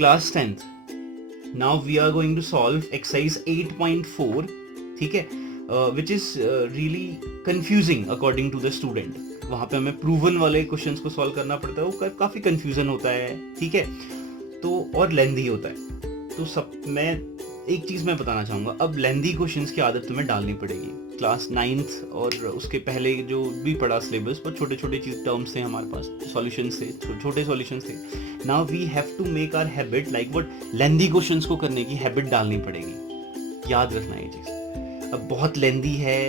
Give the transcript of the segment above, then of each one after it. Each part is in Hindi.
Class 10th, now we are going to solve exercise 8.4, ठीक है, which is really confusing according to the student. वहाँ पे हमें प्रूवन वाले क्वेश्चंस को सॉल्व करना पड़ता है, वो काफ़ी कंफ्यूजन होता है, ठीक है, तो और लेंदी होता है। तो सब मैं एक चीज़ मैं बताना चाहूँगा, अब लेंदी क्वेश्चंस की आदत तुम्हें डालनी पड़ेगी। क्लास 9th और उसके पहले जो भी पढ़ा सिलेबस पर छोटे छोटे चीज टर्म्स थे हमारे पास, सॉल्यूशंस थे, छोटे सॉल्यूशंस थे। Now we have to make our habit like what, lengthy questions को करने की हैबिट डालनी पड़ेगी, याद रखना ये चीज़। अब बहुत लेंदी है,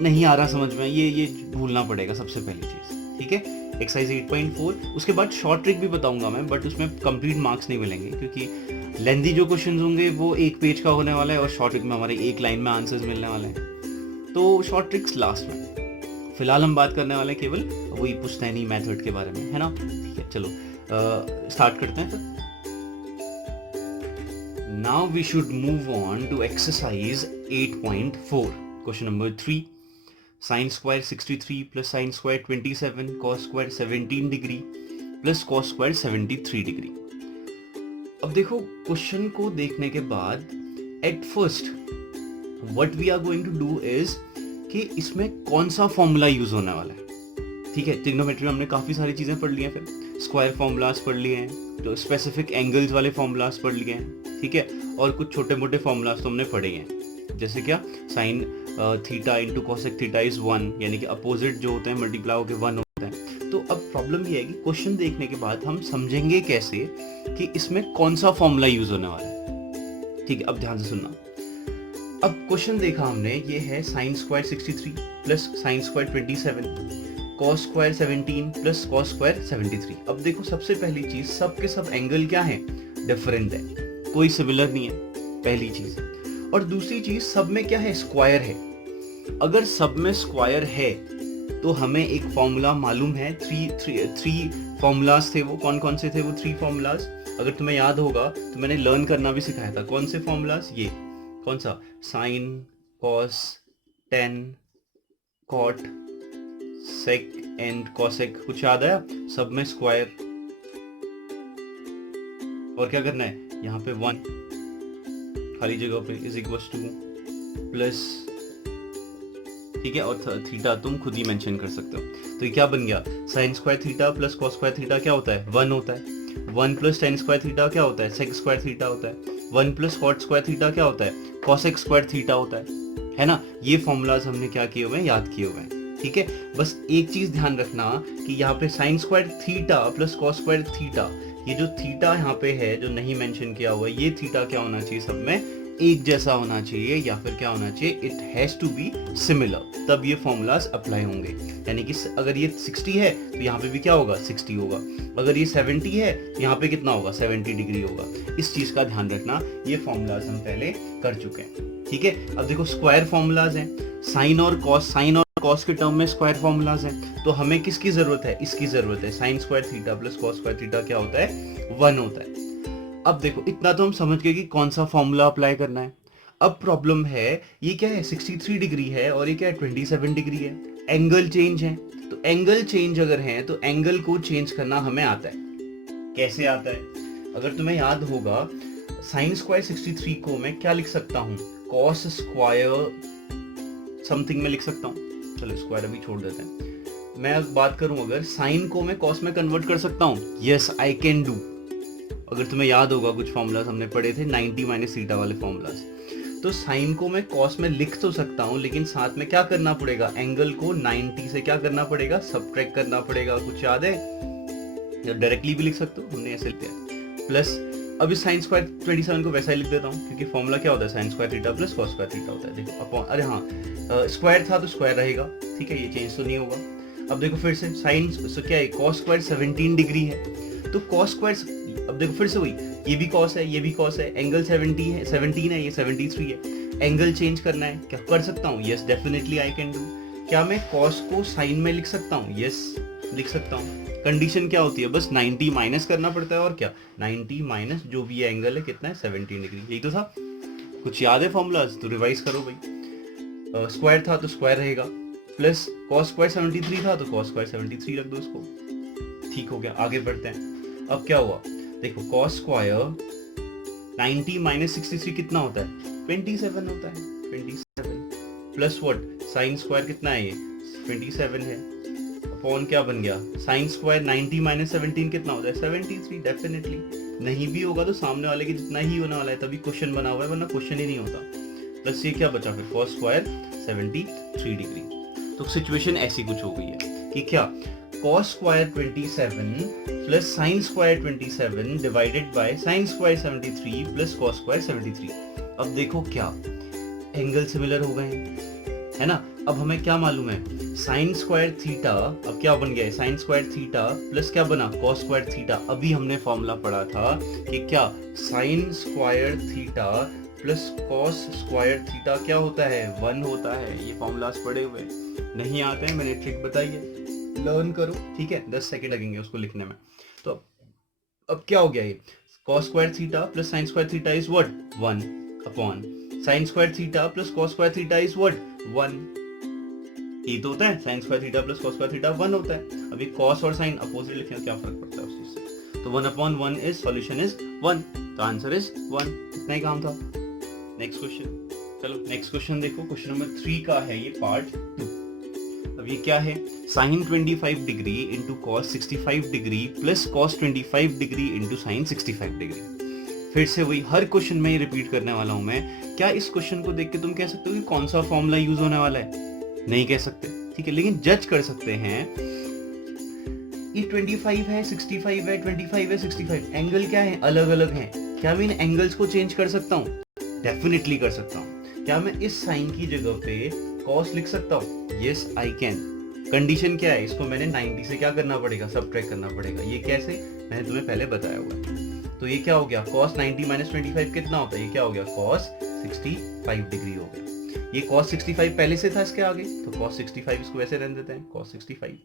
नहीं आ रहा समझ में, ये भूलना पड़ेगा सबसे पहली चीज़, ठीक है। एक्सरसाइज 8.4, उसके बाद शॉर्ट ट्रिक भी बताऊंगा मैं, बट उसमें कंप्लीट मार्क्स नहीं मिलेंगे क्योंकि लेंदी जो क्वेश्चंस होंगे वो एक पेज का होने वाला है और शॉर्ट ट्रिक में हमारे एक लाइन में आंसर्स मिलने वाले हैं, तो शॉर्ट ट्रिक्स लास्ट में। फिलहाल हम बात करने वाले हैं केवल वही पुश्तैनी मेथड के बारे में, है ना, ठीक है। चलो स्टार्ट करते हैं फिर। Now we should move on to exercise 8.4, question number 3। Sine square 63 plus sine square 27 cos square 17 degree plus cos square 73 degree. अब देखो क्वेश्चन को देखने के बाद at first what we are going to do is कि इसमें कौन सा फॉर्मूला यूज होने वाला है, ठीक है। ट्रिग्नोमेट्री में हमने काफी सारी चीजें पढ़ ली हैं, फिर स्क्वायर फॉर्मूलाज पढ़ लिए हैं, तो स्पेसिफिक एंगल्स वाले फॉर्मूलाज पढ़ लिए हैं, ठीक है, और कुछ छोटे मोटे फॉर्मूलाज तो हमने पढ़े हैं, जैसे क्या sign theta into cosec theta is 1, यानी कि अपोजिट जो होते हैं मल्टीप्लाई होकर 1 होता है। तो अब प्रॉब्लम ये है कि क्वेश्चन देखने के बाद हम समझेंगे कैसे कि इसमें कौन सा फॉर्मूला यूज होने वाला है, ठीक है। अब ध्यान से सुनना। अब क्वेश्चन देखा हमने, ये है sine square 63 plus sine square 27 cos square 17 plus cos square 73। अब देखो सबसे पहली चीज, सब के सब एंगल क्या है, डिफरेंट है, कोई सिमिलर नहीं है, पहली चीज। और दूसरी चीज, सब में क्या है, स्क्वायर है। अगर सब में स्क्वायर है तो हमें एक फॉर्मूला मालूम है, थ्री फॉर्मूलाज थे, वो कौन कौन से थे, वो 3 फॉर्मूलाज अगर तुम्हें याद होगा तो मैंने लर्न करना भी सिखाया था। कौन से फॉर्मूलाज, ये कौन सा, sine cos tan cot sec and cosec, कुछ याद आया, सब में स्क्वायर, और क्या करना है, यहाँ पे 1 खाली जगह पे इज इक्वल टू प्लस, ठीक है, और थीटा तुम खुद ही मेंशन कर सकते हो। तो ये क्या बन गया, sign square theta plus cos square theta क्या होता है, 1 होता है। 1 प्लस टेन स्क्वायर थीटा क्या होता है, सेक स्क्वायर थीटा होता है। 1 प्लस कॉट स्क्वायर थीटा क्या होता है, कॉसेक स्क्वायर थीटा होता है ना। ये फॉर्मूलाज हमने क्या किए हुए हैं, याद किए हुए हैं, ठीक है। बस एक चीज ध्यान रखना कि यहाँ पे sign square theta plus cos square theta, ये जो थीटा यहाँ पे है जो नहीं मेंशन किया हुआ, ये थीटा क्या होना चाहिए, सब में एक जैसा होना चाहिए, या फिर क्या होना चाहिए, it has to be similar, तब ये फॉर्मूलाज अप्लाई होंगे। यानी कि अगर ये 60 है तो यहाँ पे भी क्या होगा, 60 होगा। अगर ये 70 है तो यहाँ पे कितना होगा, 70 डिग्री होगा। इस चीज का ध्यान रखना, ये फॉर्मूलाज हम पहले कर चुके हैं, ठीक है। अब देखो स्क्वायर फॉर्मूलाज हैं, साइन और कॉस के टर्म में स्क्वायर फॉर्मूलाज हैं, तो हमें किसकी जरूरत है, इसकी जरूरत है। Sine square theta plus cos square theta क्या होता है, 1 होता है। अब देखो इतना तो हम समझ गए कि कौन सा फॉर्मूला अप्लाई करना है। अब प्रॉब्लम है, ये क्या है, 63 डिग्री है और ये क्या है, 27 डिग्री है, एंगल चेंज है। तो एंगल चेंज अगर है तो एंगल को चेंज करना हमें आता है। कैसे आता है, अगर तुम्हें याद होगा, साइन स्क्वायर 63 को मैं क्या लिख सकता हूँ, कॉस स्क्वायर समथिंग में लिख सकता हूँ। चलो स्क्वायर अभी छोड़ देते हैं। मैं अब बात करूं, अगर साइन को मैं कॉस में कन्वर्ट कर सकता हूं, यस आई कैन डू। अगर तुम्हें याद होगा कुछ फॉर्मूलाज हमने पढ़े थे 90 माइनस थीटा वाले फॉर्मूलाज, तो साइन को मैं कॉस में लिख तो सकता हूं, लेकिन साथ में क्या करना पड़ेगा, एंगल को 90 से क्या करना पड़ेगा, सब्ट्रैक्ट करना पड़ेगा। कुछ याद है, डायरेक्टली भी लिख सकते हो, हमने ऐसे लिखा प्लस। अब इस साइन स्क्वायर 27 को वैसा ही लिख देता हूँ, क्योंकि फॉर्मूला क्या होता है, sine square theta plus cos square theta होता है। देखो अपॉन, अरे हाँ स्क्वायर था तो स्क्वायर रहेगा, ठीक है, ये चेंज तो नहीं होगा। अब देखो फिर से साइन, सो क्या है, कॉस स्क्वायर 17 डिग्री है, तो कॉस स्क्वायर, अब देखो फिर से वही, ये भी कॉस है, ये भी कॉस है, एंगल 17 है, ये 73 है। एंगल चेंज करना है, क्या कर सकता हूँ, yes definitely I can do. क्या मैं कॉस को साइन में लिख सकता हूँ, यस लिख सकता हूँ। कंडीशन क्या होती है, बस 90 माइनस करना पड़ता है, और क्या 90 माइनस जो भी एंगल है कितना है, 17 डिग्री, यही तो था। कुछ याद है फॉर्मूलाज, तो रिवाइज करो भाई। स्क्वायर था तो स्क्वायर रहेगा, प्लस कॉस स्क्वायर 73 था तो कॉस स्क्वायर 73 रख दो उसको, ठीक हो गया। आगे बढ़ते हैं। अब क्या हुआ, देखो cos स्क्वायर 90 माइनस 63 कितना होता है? 27 होता है, 27 प्लस व्हाट, साइन स्क्वायर कितना है? ये 27 है, अपॉन क्या बन गया? साइन स्क्वायर 90 माइनस 17 कितना होता है? 73। डेफिनेटली नहीं भी होगा तो सामने वाले के जितना ही होने वाला है, तभी क्वेश्चन बना हुआ है, वरना क्वेश्चन ही नहीं होता। प्लस ये क्या बचा फिर? cos square 73 degree. तो सिचुएशन ऐसी कुछ हो गई है कि क्या cos square 27 plus sine square 27 divided by sine square 73 plus cos square 73। अब देखो क्या एंगल सिमिलर हो गए हैं, है ना? अब हमें क्या मालूम है? साइन स्क्वायर थीटा अब क्या बन गया है? साइन स्क्वायर थीटा प्लस क्या बना? cos square theta. अभी हमने फॉर्मूला पढ़ा था कि क्या sign square theta plus cos square theta क्या होता है? 1 होता है। ये फॉर्मूलास पढ़े हुए नहीं आते हैं, मैंने ट्रिक बताई है, लर्न करो, ठीक है? 10 सेकंड लगेंगे उसको लिखने में। तो अब क्या हो गया? ये cos square theta plus sine square theta is what? 1 upon sine square theta plus cos square theta is what? 1। ये तो होता है, sine square theta plus cos square theta 1 होता है। अभी cos और साइन अपोजिट लिखने में क्या फर्क पड़ता है उस चीज से? तो 1/1 इज सॉल्यूशन इज 1, तो आंसर इज 1। इतना ही काम था। नेक्स्ट क्वेश्चन, चलो नेक्स्ट क्वेश्चन देखो। क्वेश्चन नंबर 3 का है ये पार्ट 2। अब ये क्या है? Sine 25 degree into cos 65 degree plus cos 25 degree into sine 65 degree. फिर से वही हर क्वेश्चन में ये रिपीट करने वाला हूं मैं। क्या इस क्वेश्चन को देख के तुम कह सकते हो कि कौन सा फॉर्मूला यूज होने वाला है? नहीं कह सकते, ठीक है, लेकिन जज कर सकते हैं। ये 25 है, 65 है, 25 है, 65, एंगल क्या है? अलग अलग हैं। क्या मैं इन एंगल्स को चेंज कर सकता हूँ? डेफिनेटली कर सकता हूँ। क्या मैं इस साइन की जगह पे cos लिख सकता हूँ? Yes I can. कंडीशन क्या है? इसको मैंने 90 से क्या करना पड़ेगा? सबट्रैक्ट करना पड़ेगा। ये कैसे? मैंने तुम्हें पहले बताया हुआ है। तो ये क्या हो गया? cos 90 माइनस 25 कितना होता है? ये क्या हो गया? cos 65 डिग्री हो गया। ये cos 65 पहले से था इसके आगे, तो cos 65 इसको वैसे रहने देते हैं, cos 65।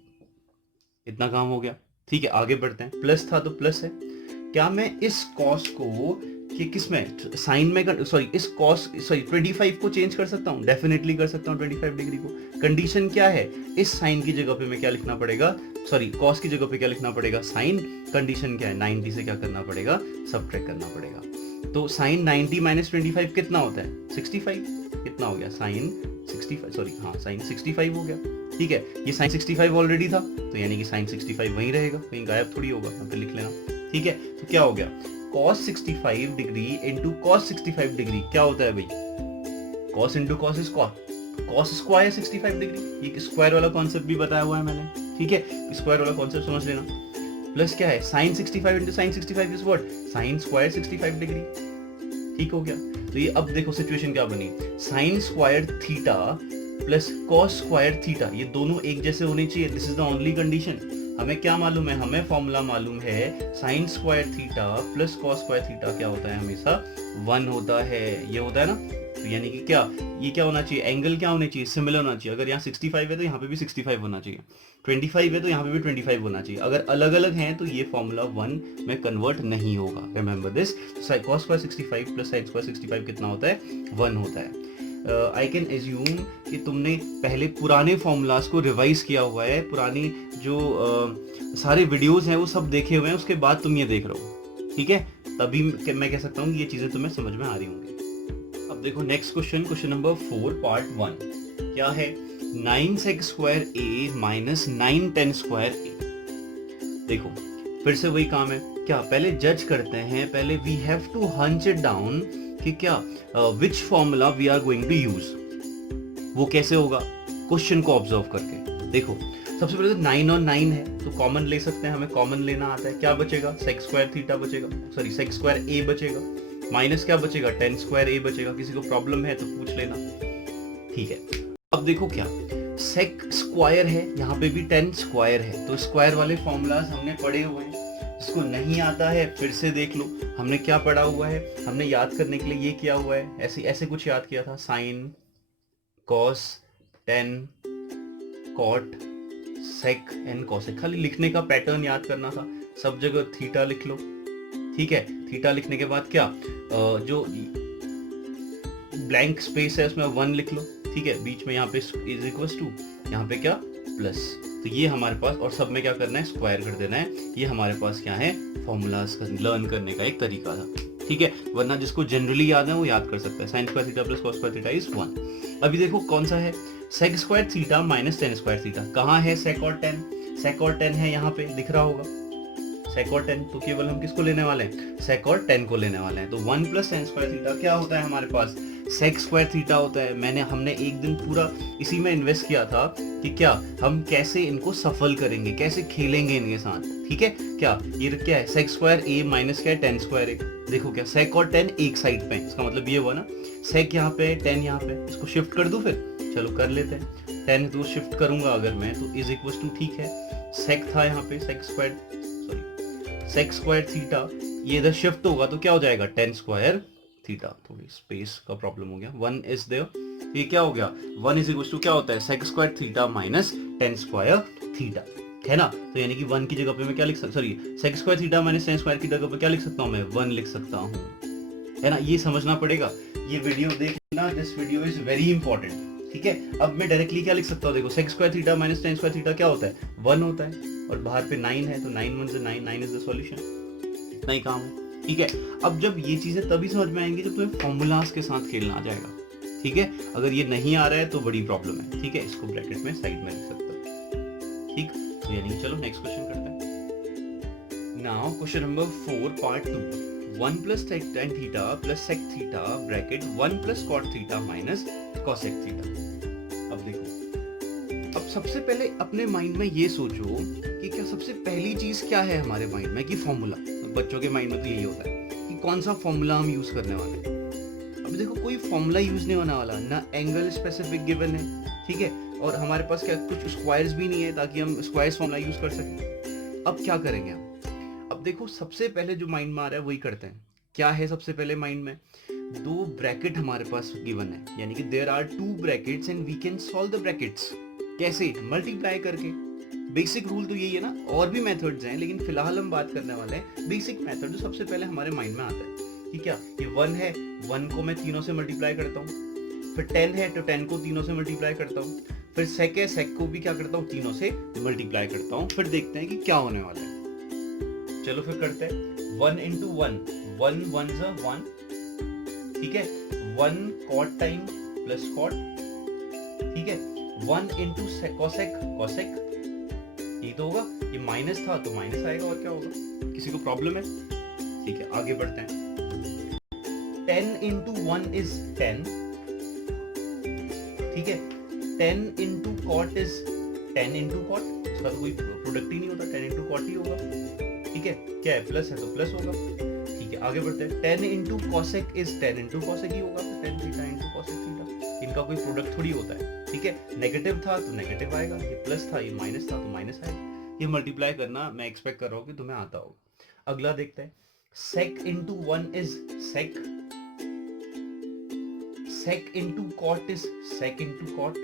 इतना काम हो गया, ठीक है। आगे बढ़ते हैं। प्लस था तो प्लस है। क्या मैं इस cos को कि किसमें साइन में सॉरी इस cos 25 को चेंज कर सकता हूँ? डेफिनेटली कर सकता हूँ 25 डिग्री को। कंडीशन क्या है? इस साइन की जगह पे मैं क्या लिखना पड़ेगा? सॉरी cos की जगह पे क्या लिखना पड़ेगा? साइन। कंडीशन क्या है? 90 से क्या करना पड़ेगा? सबट्रैक्ट करना पड़ेगा। तो साइन 90 माइनस 25 कितना होता है? 65। कितना हो गया? साइन 65, सॉरी हाँ साइन 65 हो गया, ठीक है। ये साइन 65 ऑलरेडी था, तो यानी कि साइन 65 वहीं रहेगा, कहीं गायब थोड़ी होगा, यहाँ पे लिख लेना, ठीक है। तो क्या हो गया? cos 65 degree into cos 65 degree क्या होता है भाई? cos into cos is cos square 65 degree. ये स्क्वायर वाला कॉन्सेप्ट भी बताया हुआ है मैंने, ठीक है। स्क्वायर वाला कॉन्सेप्ट समझ लेना। प्लस क्या है? Sine 65 into sine 65 is what? Sine square 65 degree, ठीक हो गया। तो ये अब देखो सिचुएशन क्या बनी? Sign square theta plus cos square theta, ये दोनों एक जैसे होने चाहिए। This is the only condition. हमें क्या मालूम है? हमें फॉर्मूला मालूम है sine square theta plus cos square theta क्या होता है? हमेशा 1 होता है। ये होता है ना, तो यानी कि क्या ये क्या होना चाहिए? एंगल क्या होने चाहिए? सिमिलर होना चाहिए। अगर यहाँ 65 है तो यहाँ पे भी 65 होना चाहिए, 25 है तो यहाँ पे भी 25 होना चाहिए। अगर अलग अलग हैं तो ये फॉर्मूला 1 में कन्वर्ट नहीं होगा। Remember this. cos square 65 plus sine square 65 कितना होता है? 1 होता है। आई कैन एज्यूम कि तुमने पहले पुराने फॉर्मूलाज को रिवाइज किया हुआ है, पुरानी जो सारे वीडियोस हैं वो सब देखे हुए हैं, उसके बाद तुम ये देख रहे हो, ठीक है। तभी मैं कह सकता हूँ कि ये चीज़ें तुम्हें समझ में आ रही होंगी। अब देखो next question, question number 4 part 1 क्या है? 9sec स्क्वायर ए माइनस 9tan स्क्वायर ए। देखो फिर से वही काम है। क्या पहले जज करते हैं, पहले we have to hunch it down कि क्या which formula we are going to use. वो कैसे होगा? क्वेश्चन को ऑब्जर्व करके देखो। सबसे पहले तो 9 और 9 है तो कॉमन ले सकते हैं, हमें कॉमन लेना आता है। क्या बचेगा? sec स्क्वायर थीटा बचेगा, सॉरी sec स्क्वायर ए बचेगा, माइनस क्या बचेगा? tan स्क्वायर ए बचेगा। किसी को प्रॉब्लम है तो पूछ लेना, ठीक है। अब देखो क्या sec स्क्वायर है, यहाँ पे भी tan स्क्वायर है, तो स्क्वायर वाले फॉर्मूलाज हमने पढ़े हुए हैं। जिसको नहीं आता है फिर से देख लो, हमने क्या पढ़ा हुआ है। हमने याद करने के लिए ये किया हुआ है, ऐसे ऐसे कुछ याद किया था। Sine, cos, tan, cot, sec and cosec. खाली लिखने का पैटर्न याद करना था। सब जगह थीटा लिख लो, ठीक है। थीटा लिखने के बाद क्या जो ब्लैंक स्पेस है उसमें 1 लिख लो, ठीक है। बीच में यहाँ पे इज इक्वल्स टू, यहाँ पे क्या? प्लस। तो ये हमारे पास, और सब में क्या करना है, स्क्वायर कर देना है। ये हमारे पास क्या है, फॉर्मूलाज लर्न करने का एक तरीका था, ठीक है। वरना जिसको जनरली याद है वो याद कर सकता है। Sine square theta plus cos square theta is 1। अभी देखो कौन सा है, sec square theta minus tan square theta. कहाँ है सेक और टेन, सेक और टेन है यहाँ पे, दिख रहा होगा सेक और टेन। तो केवल हम किसको लेने वाले हैं, सेक और टेन को लेने वाले हैं। तो 1 प्लस टेन स्क्वायर थीटा क्या होता है हमारे पास, सेक स्क्वायर थीटा होता है। हमने एक दिन पूरा इसी में इन्वेस्ट किया था कि क्या हम कैसे इनको सफल करेंगे, कैसे खेलेंगे इनके साथ, ठीक है। क्या ये क्या है, सेक स्क्वायर ए माइनस क्या है, टेन स्क्वायर ए। देखो क्या, सेक और टेन एक साइड पे, इसका मतलब ये हुआ ना, सेक यहाँ पे, टेन यहाँ पे। इसको शिफ्ट कर दूं फिर, चलो कर लेते हैं। टेन को शिफ्ट करूंगा अगर मैं, तो इज इक्वल टू, ठीक है, सेक था यहाँ पे, sec square, sorry sec square theta, ये इधर शिफ्ट होगा तो क्या हो जाएगा, टेन स्क्वायर थीटा। थोड़ी स्पेस का प्रॉब्लम हो गया, 1 इज देयर, ये क्या हो गया, 1 इज इक्वल टू क्या होता है, sec square theta minus tan square theta, है ना। तो यानी कि 1 की जगह पे मैं क्या लिख सकता, sorry sec square theta minus tan square की जगह पे क्या लिख सकता हूँ मैं, 1 लिख सकता हूँ, है ना। ये समझना पड़ेगा, ये वीडियो देखना, this video is very important, ठीक है। अब मैं डायरेक्टली क्या लिख सकता हूँ, देखो sec square theta minus tan square theta क्या होता है, 1 होता है, और बाहर पे 9 है, तो 9 1 से 9, 9 इज द सॉल्यूशन। इतना ही काम है, ठीक है। अब जब ये चीजें तभी समझ में आएंगी जब तुम्हें फॉर्मूलाज के साथ खेलना आ जाएगा, ठीक है। अगर ये नहीं आ रहा है तो बड़ी प्रॉब्लम है, ठीक है। इसको ब्रैकेट में साइड में लिख सकते हो, ठीक। तो यानी चलो नेक्स्ट क्वेश्चन करते हैं। Now question number 4 part 2, 1 plus tan theta plus sec theta bracket 1 plus cot theta minus cosec theta. अब देखो, अब सबसे पहले अपने माइंड में ये सोचो कि क्या सबसे पहली चीज क्या है हमारे माइंड में, कि फॉर्मूला। बच्चों के माइंड में तो यही होता है कि कौन सा फॉर्मूला हम यूज करने वाले हैं। अब देखो कोई फॉर्मूला यूज नहीं होने वाला, ना एंगल स्पेसिफिक गिवन है, ठीक है, और हमारे पास क्या कुछ स्क्वायर्स भी नहीं है ताकि हम स्क्वायर्स फॉर्मूला यूज कर सकें। अब क्या करेंगे हम, अब देखो सबसे पहले जो माइंड में आ रहा है वही करते हैं। क्या है सबसे पहले माइंड में, 2 ब्रैकेट हमारे पास गिवन है, यानी कि there are 2 brackets and we can solve the brackets. कैसे, मल्टीप्लाई करके। बेसिक रूल तो यही है ना, और भी मेथड्स हैं, लेकिन फिलहाल हम बात करने वाले हैं बेसिक मेथड जो सबसे पहले हमारे माइंड में आता है कि क्या, ये 1 है, 1 को मैं तीनों से मल्टीप्लाई करता हूँ, फिर 10 है तो 10 को तीनों से मल्टीप्लाई करता हूँ, फिर सेक है, सेक को भी क्या करता हूँ, तीनों से मल्टीप्लाई करता हूँ, फिर देखते हैं कि क्या होने वाला है। चलो फिर करते हैं, 1 इंटू 1, 1 1 ज़ा 1, ठीक है, 1 कॉट टाइम प्लस कॉट, ठीक है, 1 इंटू कॉसेक, कॉसेक, ये तो होगा, ये माइनस था तो माइनस आएगा, और क्या होगा। किसी को प्रॉब्लम है, ठीक है, आगे बढ़ते हैं। 10 इंटू 1 इज 10, ठीक है, 10 into cot is 10 into cot, इसका तो कोई प्रोडक्ट ही नहीं होता, 10 इंटू कॉट ही होगा, ठीक है। क्या है, प्लस है तो प्लस होगा, ठीक है। आगे बढ़ते हैं, 10 into cosec is 10 into cosec ही होगा, 10 थीटा इंटू कॉसेक थीटा, इनका कोई प्रोडक्ट थोड़ी होता है, ठीक है। नेगेटिव था तो नेगेटिव आएगा, ये प्लस था, ये माइनस था तो माइनस आएगा। ये मल्टीप्लाई करना मैं एक्सपेक्ट कर रहा हूँ कि तुम्हें आता होगा। अगला देखते हैं, sec into 1 is sec, sec into cot is sec into cot.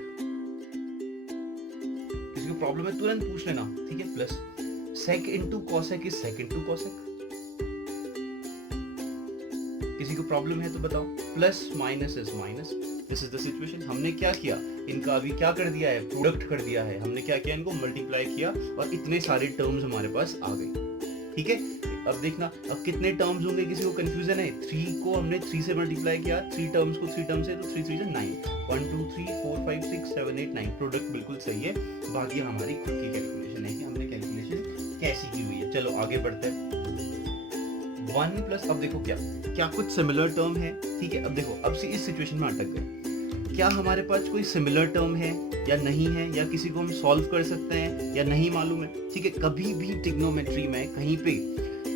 किसी को प्रॉब्लम है तुरंत पूछ लेना, ठीक है। Plus sec into cosec is sec into cosec. किसी को प्रॉब्लम है तो बताओ। Plus minus is minus. This is the situation. हमने क्या किया, इनका अभी क्या कर दिया है, प्रोडक्ट कर दिया है। हमने क्या किया, इनको मल्टीप्लाई किया और इतने सारे टर्म्स हमारे पास आ गए, ठीक है। अब देखना, अब कितने टर्म्स होंगे, किसी को कंफ्यूजन है। 3 को हमने 3 से मल्टीप्लाई किया, 3 टर्म्स को 3 टर्म से, तो 3 3 से 9, 1 2 3 4 5 6 7 8 9। प्रोडक्ट बिल्कुल सही है, बाकी हमारी खुद की कैलकुलेशन है कि हमने कैलकुलेशन कैसी की हुई है। चलो आगे बढ़ते हैं। 1 प्लस, अब देखो क्या क्या कुछ सिमिलर टर्म है, ठीक है। अब देखो, अब से इस सिचुएशन में अटक गए, क्या हमारे पास कोई सिमिलर टर्म है या नहीं है, या किसी को हम सॉल्व कर सकते हैं या नहीं मालूम है, ठीक है। कभी भी ट्रिग्नोमेट्री में कहीं पे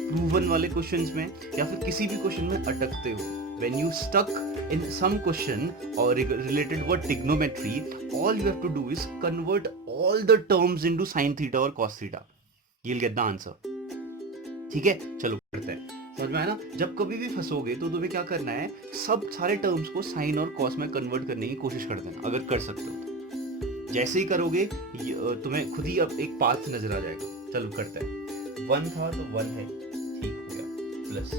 प्रूवन वाले क्वेश्चंस में या फिर किसी भी क्वेश्चन में अटकते हो, when you stuck in some question or related with trigonometry, all you have to do is convert all the terms into sin theta or cos theta. You'll get the answer. ठीक है, चलो करते हैं। समझ में आया ना। जब कभी भी फंसोगे तो तुम्हें क्या करना है, सब सारे टर्म्स को साइन और कॉस में कन्वर्ट करने की कोशिश कर देना, अगर कर सकते हो तो। जैसे ही करोगे तुम्हें खुद ही अब एक पाथ नजर आ जाएगा। चलो करते हैं। 1 था तो 1 है, ठीक हो गया, प्लस,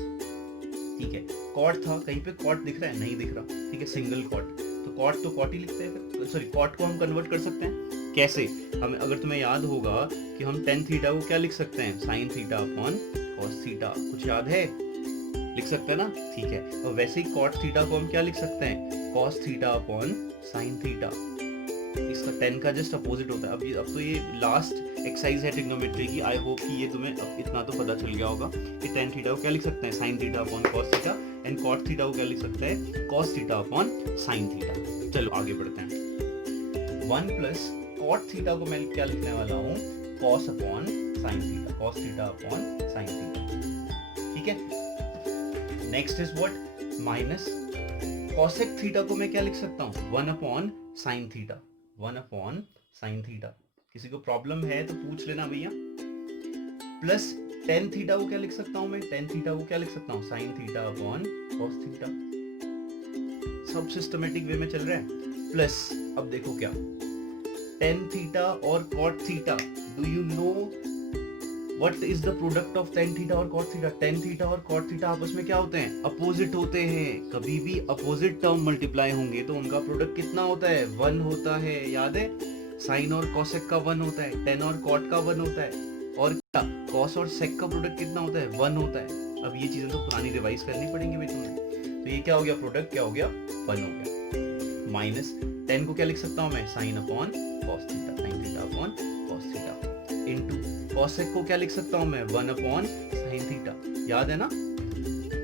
ठीक है। कॉट था, कहीं पे कॉट दिख रहा है, नहीं दिख रहा, ठीक है, सिंगल कॉट, तो कॉट ही लिखते हैं फिर। सॉरी, कॉट को हम कन्वर्ट कर सकते हैं, कैसे? हमें अगर तुम्हें याद होगा कि हम टेन थीटा को क्या लिख सकते हैं, sine theta upon cos theta, कुछ याद है? लिख सकते हैं ना, ठीक है। और वैसे ही कॉट थीटा को हम क्या लिख सकते हैं, cos theta upon sine theta. इसका 10 का जस्ट अपोजिट होता है। अब तो ये लास्ट एक्सरसाइज है ट्रिग्नोमेट्री की। आई होप कि ये तुम्हें अब इतना तो पता चल गया होगा कि टेन थीटा को क्या लिख सकते हैं, sine theta upon cos theta, and cot theta को क्या लिख सकते हैं, cos theta upon sine theta. चलो आगे बढ़ते हैं। 1 प्लस कॉट थीटा को मैं क्या लिखने वाला हूँ, cos upon sine theta, cos theta upon sine theta, ठीक है। Next is what, minus cosec theta को मैं क्या लिख सकता हूँ, 1 upon sine theta, 1 upon sine theta. किसी को प्रॉब्लम है तो पूछ लेना भैया। प्लस टेन थीटा को क्या लिख सकता हूं मैं, टेन थीटा को क्या लिख सकता हूं, sine theta upon cos theta. सब सिस्टमेटिक वे में चल रहा है। प्लस अब देखो क्या, टेन थीटा और cot theta, do you know what is the product of tan theta और कॉट थीटा? टेन थीटा और कॉट थीटा आपस में क्या होते हैं, अपोजिट होते हैं। कभी भी अपोजिट टर्म मल्टीप्लाई होंगे तो उनका प्रोडक्ट कितना होता है, 1 होता है, याद है? साइन और कॉसेक का 1 होता है, टेन और कॉट का 1 होता है, और क्या, कॉस और सेक का प्रोडक्ट कितना होता है, 1 होता है। अब ये चीजें तो पुरानी रिवाइज करनी पड़ेंगी भाई तुम्हें। तो ये क्या हो गया, प्रोडक्ट क्या हो गया, 1 हो गया। माइनस 10 को क्या लिख सकता हूं मैं, sine upon cos theta, sign theta upon cos theta, into cosec को क्या लिख सकता हूं मैं, 1 अपॉन साइन थीटा। याद है ना?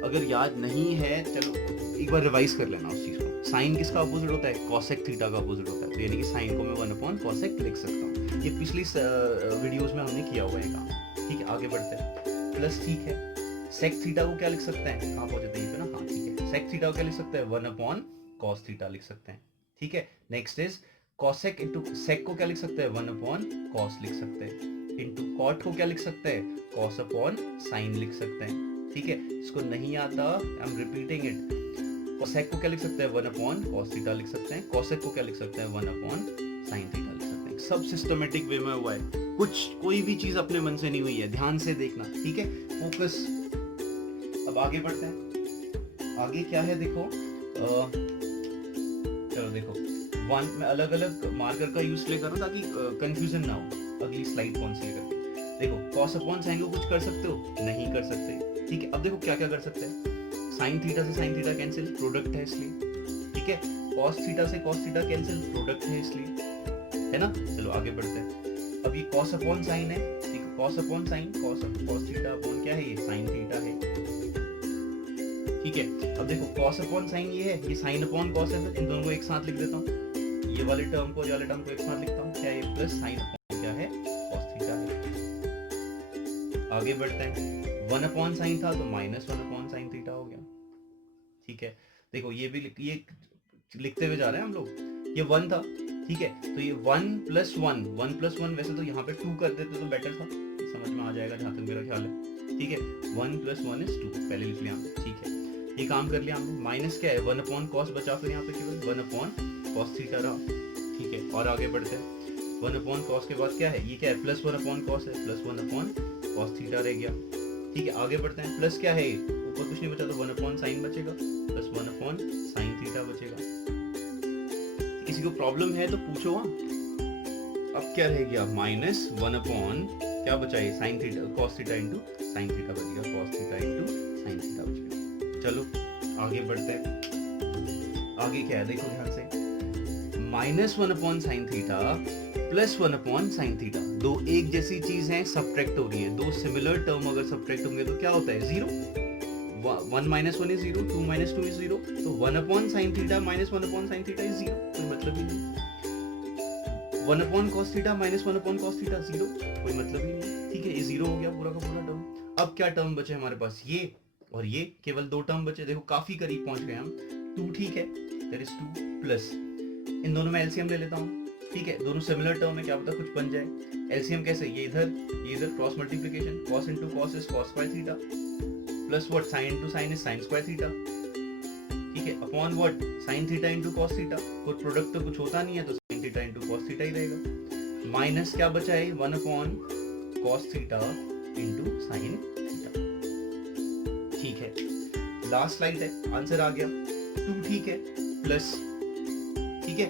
अगर याद नहीं है चलो एक बार रिवाइज कर लेना उस चीज को। साइन किसका अपोजिट होता है, कॉसेक थीटा का अपोजिट होता है। तो यानी कि साइन को मैं 1 अपॉन कॉसेक लिख सकता हूँ। ये पिछली वीडियोस में हमने किया हुआ है काम, ठीक है। आगे बढ़ते हैं। प्लस ठीक है, सेक थीटा को क्या लिख सकते हैं, कहाँ पहुंचे थे ये पे ना, हाँ ठीक है। सेक थीटा को क्या लिख सकते हैं, 1 अपॉन कॉस थीटा लिख सकते हैं, ठीक है। Next is cosec into sec को क्या लिख सकते हैं, 1 अपॉन कॉस लिख सकते हैं, इंटू कॉट को क्या लिख सकते हैं, कॉस अपॉन साइन लिख सकते हैं, ठीक है। इसको नहीं आता, I am repeating it. Cosec को क्या लिख सकते हैं, 1 अपॉन कॉस थीटा लिख सकते हैं। कोसेक को क्या लिख सकते हैं, 1 अपॉन साइन थीटा लिख सकते हैं। सब सिस्टमेटिक वे में हुआ है, कोई भी चीज अपने मन से नहीं हुई है, ध्यान से देखना, ठीक है। फोकस। अब आगे बढ़ते हैं। आगे क्या है देखो, चलो देखो 1 में अलग अलग मार्कर का यूज लेकर ताकि कंफ्यूजन ना हो। अगली स्लाइड कौन सी है करके देखो, कॉस अपॉन साइन को कुछ कर सकते हो, नहीं कर सकते, ठीक है। अब देखो क्या क्या कर सकते हैं, साइन थीटा से साइन थीटा कैंसिल, प्रोडक्ट है इसलिए, ठीक है। कॉस थीटा से कॉस थीटा कैंसिल, प्रोडक्ट है इसलिए, है ना। चलो आगे बढ़ते हैं। अब ये कॉस अपॉन साइन है, ठीक है। Cos upon sine, cos theta upon क्या है, ये साइन थीटा है, ठीक है। अब देखो कॉस अपॉन साइन ये है, ये साइन अपॉन कॉस है, इन दोनों को एक साथ लिख देता हूँ। ये वाले टर्म को, ये वाले टर्म को एक साथ लिखता हूँ, क्या है, प्लस साइन अपॉन क्या है, कॉस थीटा है। आगे बढ़ते हैं। 1 अपॉन साइन था तो माइनस 1 अपॉन साइन थीटा हो गया, ठीक है। देखो ये भी ये लिखते हुए जा रहे हैं हम लोग। ये 1 था, ठीक है। तो ये 1 प्लस 1 वैसे तो यहाँ पे 2 कर देते तो बेटर था, समझ में आ जाएगा जहां तक मेरा ख्याल है, ठीक है। 1 प्लस 1 इज 2, पहले लिख लिया, ठीक है। ये काम कर लिया हमने। माइनस क्या है, 1 अपॉन कॉस बचा, फिर यहाँ पे केवल 1 अपॉन कॉस थीटा रहा, ठीक है। और आगे बढ़ते हैं। 1 अपॉन कॉस के बाद क्या है, ये क्या है, प्लस 1 अपॉन कॉस है, प्लस 1 अपॉन कॉस थीटा रह गया, ठीक है। आगे बढ़ते हैं। प्लस क्या है, ऊपर कुछ नहीं बचा तो 1 अपॉन साइन बचेगा, प्लस 1 अपॉन साइन थीटा बचेगा। किसी को प्रॉब्लम है तो पूछो। अब क्या रह गया, माइनस 1 अपॉन क्या बचा, है sine theta, cos theta into sine theta बच गया, cos theta into sine theta बच गया। चलो आगे बढ़ते हैं। आगे क्या है देखो ध्यान से, minus 1 upon sine theta plus 1 upon sine theta, दो एक जैसी चीज हैं, सब्ट्रैक्ट हो रही हैं। दो सिमिलर टर्म अगर सब्ट्रैक्ट होंगे तो क्या होता है, 0। 1 minus 1 is 0, 2 minus 2 is 0, तो 1 upon sin theta minus 1 upon sin theta is 0, कोई मतलब ही नहीं। 1 upon cos theta minus 1 upon cos theta 0, कोई मतलब ही नहीं, ठीक है। ये 0 हो गया पूरा का पूरा टर्म। अब क्या टर्म बचे हमारे पास, ये और ये, केवल 2 टर्म बचे। देखो काफी करीब पहुंच गए हम। 2 ठीक है, that is 2 प्लस, इन दोनों में एलसीएम ले लेता हूँ, ठीक है। दोनों सिमिलर टर्म है, क्या पता कुछ बन जाए। एलसीएम कैसे, ये इधर cross multiplication, cos into cos is cos square theta plus what, sine into sine is sine square theta, ठीक है। Upon what, sine theta into cos theta, कोई प्रोडक्ट तो कुछ होता नहीं है तो sine theta into cos theta ही रहेगा। माइनस क्या बचा है, 1 upon cos theta into sine theta, ठीक है। लास्ट स्लाइड है, आंसर आ गया 2, ठीक है, प्लस, ठीक है।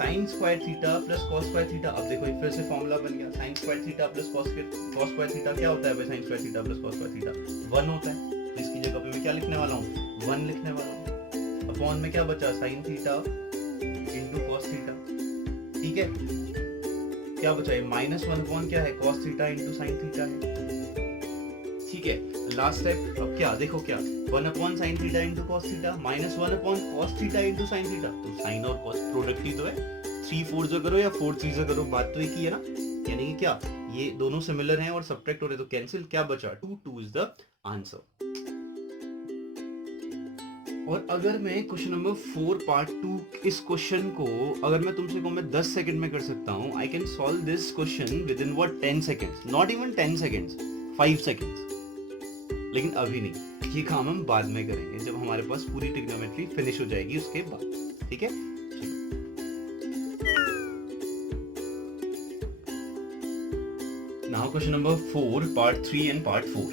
Sine square theta plus cos square theta. अब देखो ये फिर से फॉर्मूला बन गया, sign square theta plus cos square theta क्या होता है भाई, sign square theta plus cos square theta 1 होता है। तो इसकी जगह पे मैं क्या लिखने वाला हूँ, 1 लिखने वाला हूँ। अपॉन में क्या बचा, sign theta into cos theta, ठीक है। क्या बचा है, -1 अपॉन क्या है, cos theta into sine theta है, ठीक है। लास्ट स्टेप, अब क्या देखो, क्या 1 upon sine theta into cos theta -1 upon cos theta into sine theta. तो साइन और कॉस प्रोडक्ट ही तो है, 3 4 से करो या 4 3 से करो, बात तो एक ही है ना। यानी कि क्या, ये दोनों सिमिलर हैं और सब्ट्रैक्ट हो रहे तो कैंसिल, क्या बचा 2 2 इज द आंसर। और अगर मैं क्वेश्चन नंबर 4 पार्ट 2 इस क्वेश्चन को अगर मैं तुमसे कहूं मैं 10 सेकंड में कर सकता हूं, I can solve this question with in what 10 seconds, not even 10 seconds, 5 seconds. लेकिन अभी नहीं, ये काम हम बाद में करेंगे जब हमारे पास पूरी ट्रिग्नोमेट्री फिनिश हो जाएगी उसके बाद, ठीक है। Now question number 4 part 3 and part 4,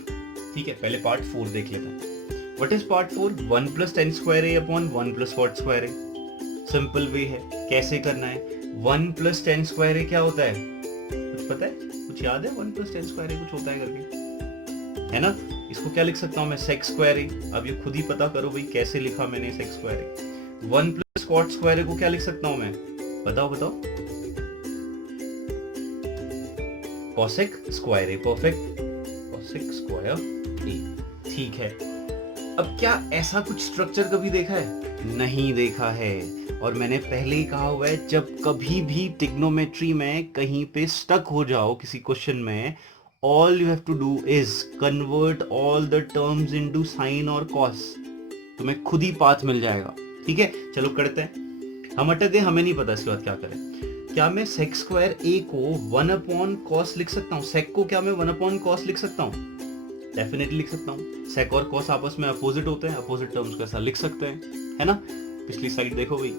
ठीक है। पहले पार्ट 4 देख लेते हैं। What is part 4, 1 plus tan square A upon 1 plus cot square A. Simple way है, कैसे करना है। 1 प्लस tan स्क्वायर ए क्या होता है, कुछ पता है, कुछ याद है, 1 प्लस tan स्क्वायर ए कुछ होता है करके, है ना। इसको क्या लिख सकता हूं मैं, sec स्क्वायर ए। अब ये खुद ही पता करो भाई कैसे लिखा मैंने sec स्क्वायर ए। 1 प्लस cot स्क्वायर ए को क्या लिख सकता हूं मैं, बताओ बताओ, cosec स्क्वायर ए, परफेक्ट, cosec स्क्वायर ए, ठीक है। अब क्या ऐसा कुछ स्ट्रक्चर कभी देखा है, नहीं देखा है। और मैंने पहले ही कहा हुआ है, जब कभी भी ट्रिग्नोमेट्री में कहीं पे स्टक हो जाओ किसी क्वेश्चन में, all you have to do is convert all the terms into sin और cos, तुम्हें खुद ही पाथ मिल जाएगा, ठीक है। चलो करते हैं, हम अटक गए, हमें नहीं पता इसके बाद क्या करें। क्या मैं sec स्क्वायर a को 1 अपॉन cos लिख सकता हूँ, sec को क्या मैं 1 अपॉन cos लिख सकता हूँ, डेफिनेटली लिख सकता हूँ। sec और cos आपस में अपोजिट होते हैं, अपोजिट टर्म्स को ऐसा लिख सकते हैं, है ना। पिछली साइड देखो भाई,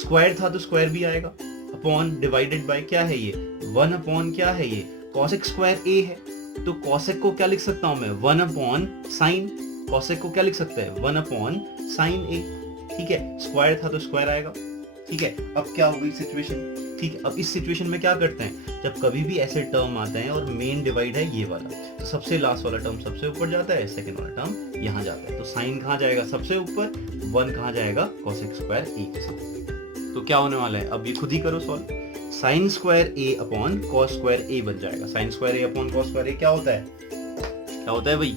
स्क्वायर था तो स्क्वायर भी आएगा, अपॉन डिवाइडेड बाय क्या है ये 1 अपॉन क्या है ये cosec स्क्वायर a है, तो cosec को क्या लिख सकता हूं मैं 1 अपॉन साइन, cosec को क्या लिख सकते हैं 1 अपॉन साइन a, ठीक है। स्क्वायर था तो स्क्वायर आएगा, ठीक है। अब क्या होगी सिचुएशन, ठीक है। अब इस सिचुएशन में क्या करते हैं, जब कभी भी ऐसे टर्म आते हैं और मेन डिवाइड है ये वाला, तो सबसे लास्ट वाला टर्म सबसे ऊपर जाता है, सेकंड वाला टर्म यहाँ जाता है। तो साइन कहाँ जाएगा सबसे ऊपर, 1 कहाँ जाएगा cosec स्क्वायर a के साथ। तो क्या होने वाला है, अब ये खुद ही करो solve. Sine square a upon cos square a बन जाएगा। Sine square a upon cos square a क्या होता है, क्या होता है भाई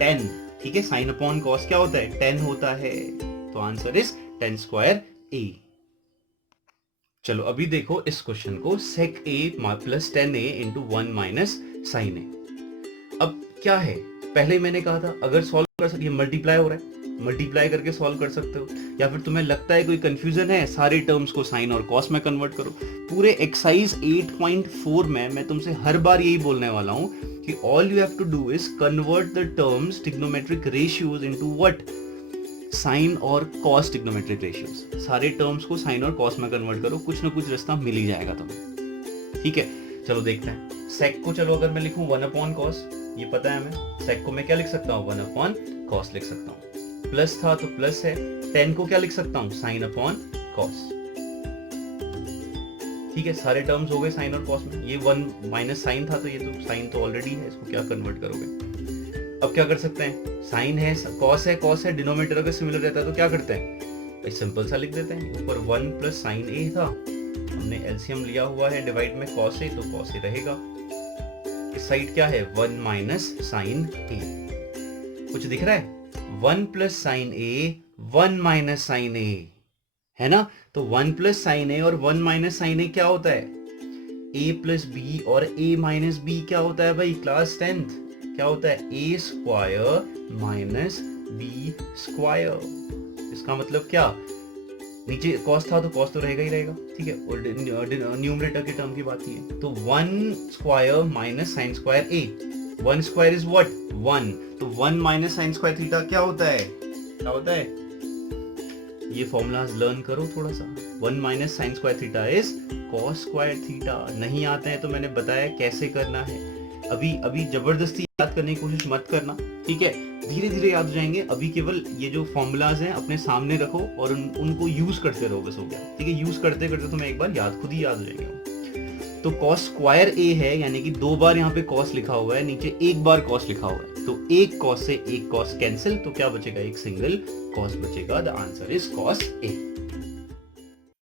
10, ठीक है। साइन अपॉन cos क्या होता है 10 होता है, तो answer is tan square a। चलो अभी देखो इस क्वेश्चन को, sec a plus tan a into 1 minus sine a। अब क्या है, पहले मैंने कहा था अगर सॉल्व कर सकते, ये मल्टीप्लाई हो रहा है, मल्टीप्लाई करके सॉल्व कर सकते हो, या फिर तुम्हें लगता है कोई कंफ्यूजन है, सारे टर्म्स को साइन और कॉस में कन्वर्ट करो। पूरे एक्सरसाइज 8.4 में मैं तुमसे हर बार यही बोलने वाला हूं कि all you have to do is convert the terms trigonometric ratios into what, sine और कॉस ट्रिग्नोमेट्रिक रेशियोज। सारे टर्म्स को साइन और कॉस में कन्वर्ट करो, कुछ ना कुछ रास्ता मिल ही जाएगा तुम्हें, ठीक है। चलो देखते हैं, सेक को चलो अगर मैं लिखूं 1 अपॉन कॉस, ये पता है हमें, सेक को मैं क्या लिख सकता हूं 1 अपॉन कॉस लिख सकता हूं। प्लस था तो प्लस है, 10 को क्या लिख सकता हूं साइन अपॉन कॉस, ठीक है। सारे टर्म्स हो गए साइन और कॉस में। ये 1 माइनस साइन था तो ये तो साइन तो ऑलरेडी है, इसको क्या कन्वर्ट करोगे। अब क्या कर सकते हैं, साइन है कॉस है, डिनोमिनेटर अगर सिमिलर रहता है तो क्या करते हैं भाई, सिंपल सा लिख देते हैं। ऊपर 1 प्लस साइन ए था, हमने एलसीएम लिया हुआ है डिवाइड में कॉस ए, तो कॉस ए रहेगा। इस साइड क्या है 1 माइनस साइन ए, कुछ दिख रहा है 1 प्लस साइन ए 1 माइनस साइन ए, है ना। तो 1 प्लस साइन ए और 1 माइनस साइन ए क्या होता है, a प्लस बी और a माइनस बी क्या होता है भाई क्लास 10th, क्या होता है a square minus B square. इसका मतलब क्या, नीचे कॉस था तो कॉस तो रहेगा ही रहेगा, ठीक है। और न्यूमरेटर के टर्म की बात ही है, तो 1 square minus sine square a, 1 square is what 1, तो 1 माइनस साइन स्क्वायर थीटा क्या होता है, क्या होता है, ये फॉर्मूलाज लर्न करो थोड़ा सा। 1 minus sign square theta is cos square theta. नहीं आते हैं तो मैंने बताया कैसे करना है, अभी जबरदस्ती याद करने की कोशिश मत करना, ठीक है। धीरे धीरे याद हो जाएंगे। अभी केवल ये जो फॉर्मूलाज हैं अपने सामने रखो और उनको यूज करते रहो, बस हो गया। ठीक है, यूज करते करते तुम्हें एक बार खुद ही याद हो जाएंगे। तो कॉस स्क्वायर ए है, यानी कि 2 बार यहाँ पे कॉस लिखा हुआ है, नीचे 1 बार कॉस लिखा हुआ है, तो एक कॉस से एक कॉस कैंसिल, तो क्या बचेगा, एक सिंगल कॉस बचेगा। The answer is cos A.